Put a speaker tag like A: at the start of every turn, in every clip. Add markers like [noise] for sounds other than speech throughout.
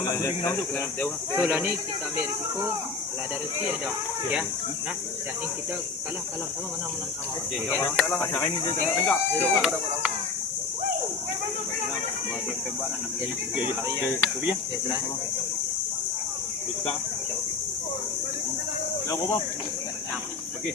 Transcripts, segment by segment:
A: So lah ni kita ambil risiko lah ada rezeki ada. Ya. Nah, dan ni kita kalah kalah sama mana menang sama. Okey. Ya.
B: Pasal ini dia tengok tengok.
A: Ya, setelah.
B: Dah berapa? Okey.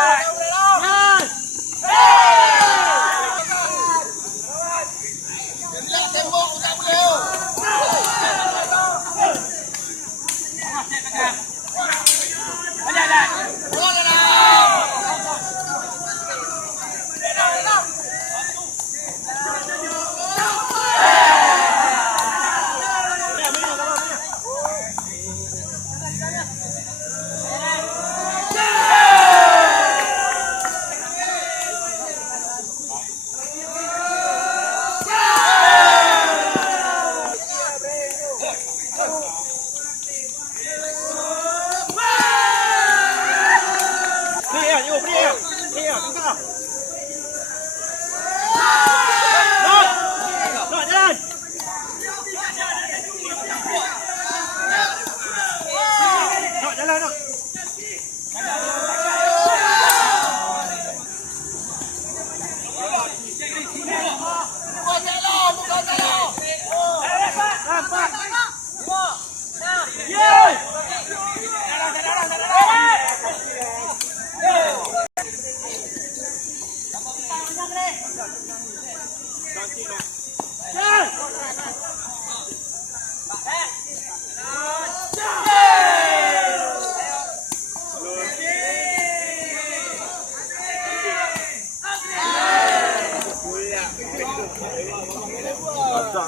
B: Tak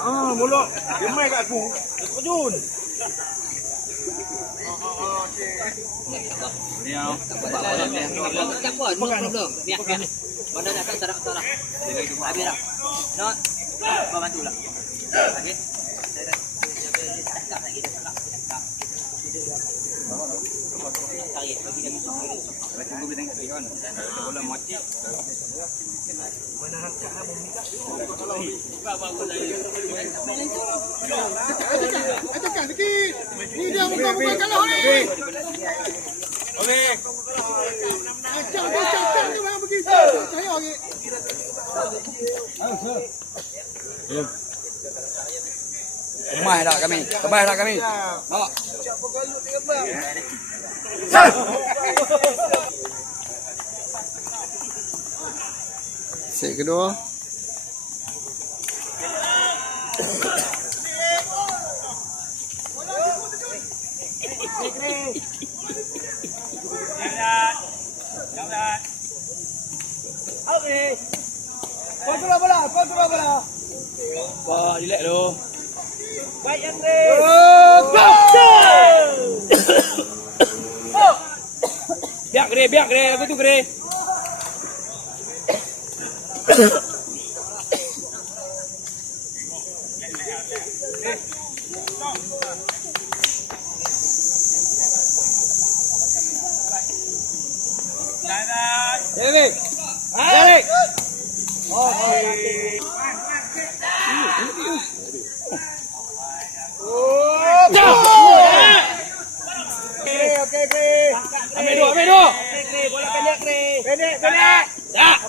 B: ah, molok. Dia main kat aku. Dia terjun.
A: Tak apa, no problem. Biar biar. Benda dah tak tak salah. Habis dah. No. Kau bantu lah. Okey. Saya dah lagi bagi dia
B: kan. Bola mati.
C: Tekan sikit. Ni dia bukan-bukan kalah ni.
B: Okey.
C: Acang dia acang ni memang begitu. Saya lagi.
D: Kemai dah kami. Kemai dah kami. Nak. Set kedua.
E: Kontrol bola, kontrol bola.
C: Wah, relax tu.
E: Baik Andre.
C: Biar kere, biar kere, lagu tu kere. David. David.
E: Okey, okey, okey.
C: Ambil dua, ambil dua.
E: Kre, bola pendek kre. Pendek, pendek.
C: Ya.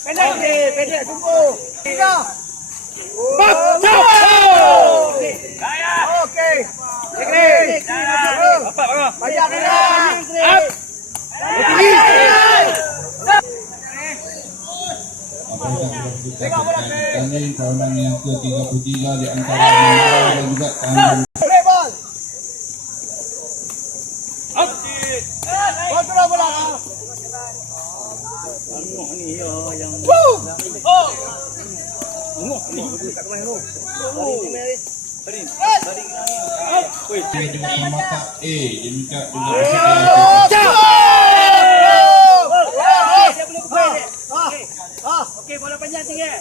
E: Pendek kre, pendek. Sungguh. Tiga.
C: Bap, jauh.
E: Okey. Kre.
C: Apa, apa?
E: Banyak kre.
C: Up.
F: Tanding kawanan yang ke-33 di antara Menara dan juga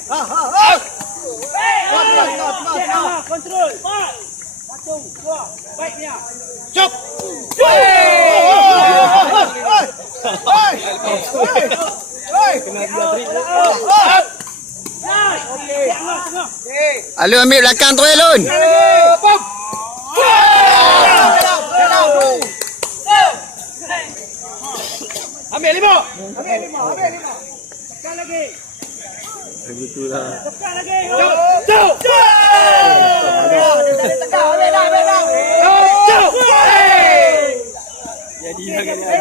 E: Ha, ha, ha.
C: Cop.
D: Alun ambil belakang tu Alun.
C: Ambil lima.
E: Tekan lagi.
D: Begitulah.
E: Tekan lagi.
C: Jauh.
E: Tekan, ambil dah, ambil dah.
C: Jauh.
E: Jadi bola,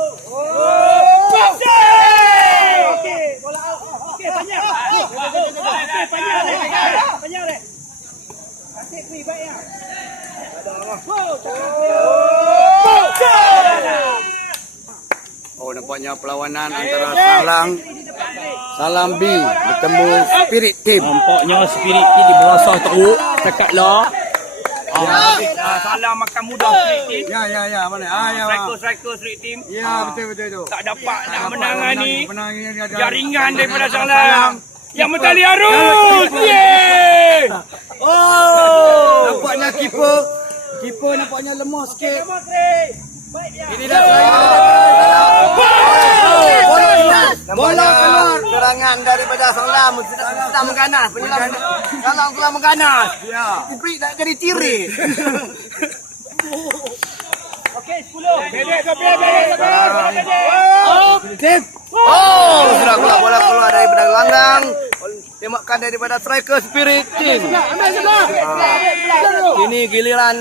D: nampaknya perlawanan antara Salang Salam B bertemu Spirit Team.
C: Nampaknya spirit di berasa teruk. Cakap lah. Ah, salah makan mudah street team.
D: Ya ya ya mana? Ah ya.
C: Striker striker street team.
D: Ya betul betul betul.
C: Tak dapat nak menang ni.
D: Menang ni ada.
C: Jaringan daripada Salam. Yang mentali Arus. Yeay.
D: Oh. [laughs] Nampaknya keeper keeper nampaknya lemah sikit.
E: Baik dia.
D: Ini dah Bola keluar. Bola keluar. Serangan daripada Salam sedang, sedang mengganas. Penyelam Salam telah mengganas. Ya. Ibrik nak jadi tirik. [laughs]
E: Okey, 10. Bedek ke bedek, bedek ke bedek.
D: Oh, sudah keluar bola keluar daripada gelanggang. Tembakan daripada striker Spirit Team. Ini giliran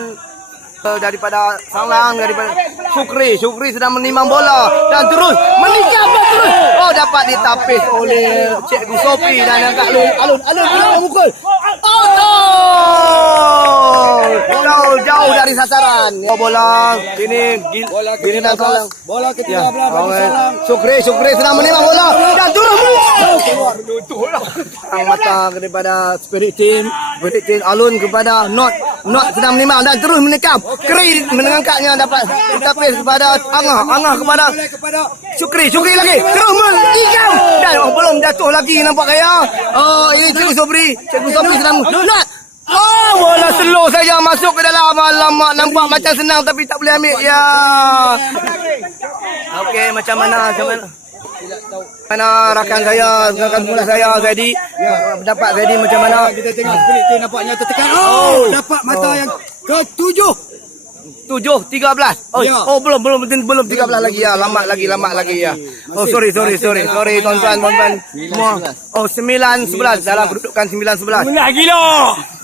D: uh, daripada Sanglang daripada Sukri. Sukri sedang menimbang bola dan terus menikam terus. Oh dapat ditapis oleh Cikgu Sopi dan yang Kak Alun. Alun, Alun memukul. Oh, gol! Jauh, jauh dari sasaran. Ya, bola. Ini gil, bola gini dan salang.
E: Bola
D: Ya.
E: belah bagi
D: Oh,
E: salam.
D: Sukri, Sukri sedang menimang bola dan turun. Ang mata kepada Spirit Team, Spirit Team Alun kepada Not, Not sedang menimang dan terus menikam. Keri mengangkatnya dapat ditapis kepada Angah, Angah kepada Syukri, Syukri lagi. Terus menikam. Dan oh, belum jatuh lagi nampak kaya. Oh, ini Cikgu Sobri. Cikgu Sobri sedang Not. Oh, bola slow saja masuk ke dalam. Alamak, nampak macam senang tapi tak boleh ambil. Ya. Okey, macam mana? Macam mana? Mana rakan saya, rakan mula saya Zaidi. Pendapat Zaidi macam mana?
E: kita tengok team nampaknya tertekan. Oh, dapat mata yang ketujuh.
D: Tujuh, tiga belas. Oh,
E: Ya.
D: oh belum, belum, belum, tiga belas lagi ya. Lama lagi, lama lagi ya. Oh, sorry, sorry, sorry. Sorry, tuan-tuan, tuan-tuan. Semua. Oh, sembilan, sebelas. Dalam kedudukan sembilan, sebelas.
C: Menang gila.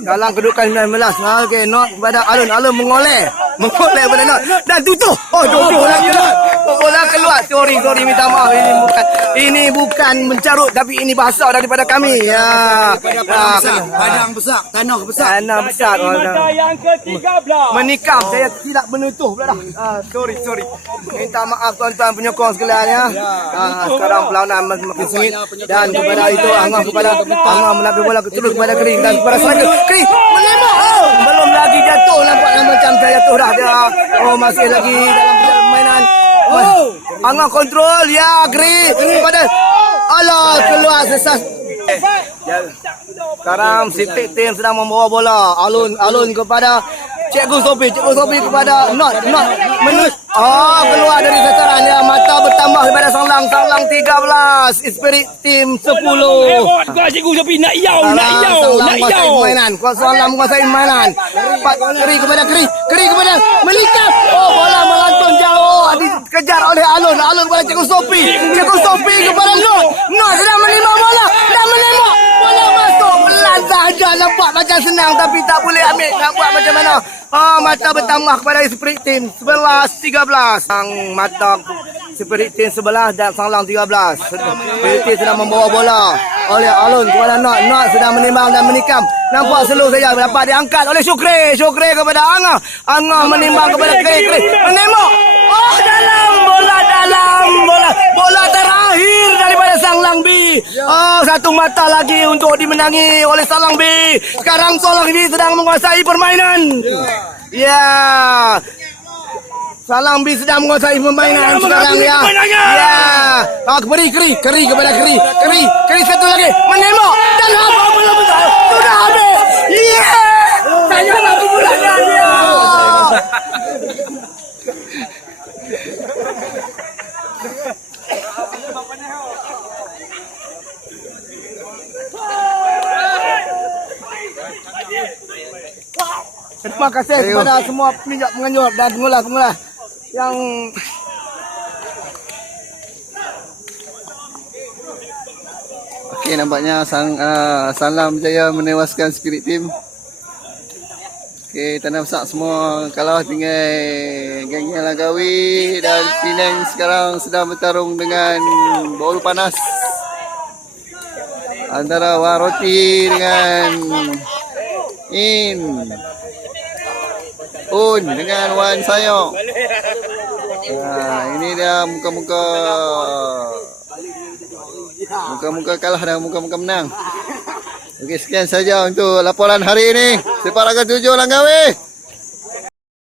D: Dalam kedudukan 19. Ha, okey, not kepada Alun. Alun mengoleh. Mengoleh kepada not. Dan tutup. Oh, tutup lagi not. Oh, bola keluar. Sorry, sorry. Minta maaf. Ini bukan ini bukan mencarut tapi ini bahasa daripada kami. Ya.
E: Pada
D: Ah,
E: padang besar, padang besar, tanah besar.
D: Tanah besar. Oh,
C: Mata yang ke-13.
D: Menikam saya tidak menutup pula dah. Ah, sorry sorry. Minta maaf tuan-tuan penyokong sekalian ya. Ah, sekarang perlawanan makin sengit dan kepada itu Angah kepada Angah menambil bola terus kepada Kering dan kepada striker. Kering menembak. Oh, lagi jatuh nampaknya macam saya jatuh dah dia. Oh masih lagi dalam permainan. Oh, Angah kontrol ya Kering kepada Allah keluar sesat. Ya. Sekarang si Tim sedang membawa bola. Alun alun kepada Cikgu Sopi, Cikgu Sopi kepada Not, Not menus. Oh, keluar dari sasaran ya. Mata bertambah daripada Sanglang, Sanglang 13, Spirit Team 10.
C: Hebat kau cikgu Sopi nak yau, nak yau,
D: Sanglang
C: nak yau.
D: permainan. Kuasa Sanglang menguasai permainan. Empat keri kepada keri, keri kepada Melingkap. Oh, bola melantun jauh. Dikejar oleh Alun, Alun kepada Cikgu Sopi. Cikgu Sopi kepada Not. Not sedang menimba bola dan menembak. Bola masuk pelan sahaja nampak macam senang tapi tak boleh ambil. Nak buat macam mana? Ah, mata bertambah kepada Spirit Team 11 13. Sang mata Spirit Team 11 dan Sanglang 13. Spirit Team sedang membawa bola oleh Alun kepada Not. Not sedang menimbang dan menikam. Nampak slow saja dapat diangkat oleh Syukri. Syukri kepada Angah. Angah menimbang kepada Kri. Kri menembak. Oh, dalam dalam bola. Bola terakhir daripada Sang Lang B. Oh, satu mata lagi untuk dimenangi oleh Sang Lang B. Sekarang Sang Lang B sedang menguasai permainan. Ya. Salang B sedang menguasai permainan sekarang ya. Ya. Ah, keri keri keri kepada keri. Keri keri satu lagi menembak dan apa belum betul. Sudah habis. Ya. Saya nak bulannya ya. Terima kasih kepada semua penunjuk penganjur dan pengulas-pengulas yang
G: Okey nampaknya sang uh, Salam Jaya menewaskan Spirit Team. Okey tanah besar semua kalah tinggal geng-geng Langkawi dan Penang sekarang sedang bertarung dengan bola panas. Antara Waroti dengan In Un dengan Wan Sayok. Nah, ini dia muka-muka Muka-muka kalah dan muka-muka menang. Okey, sekian saja untuk laporan hari ini. Sepak raga tujuh Langkawi.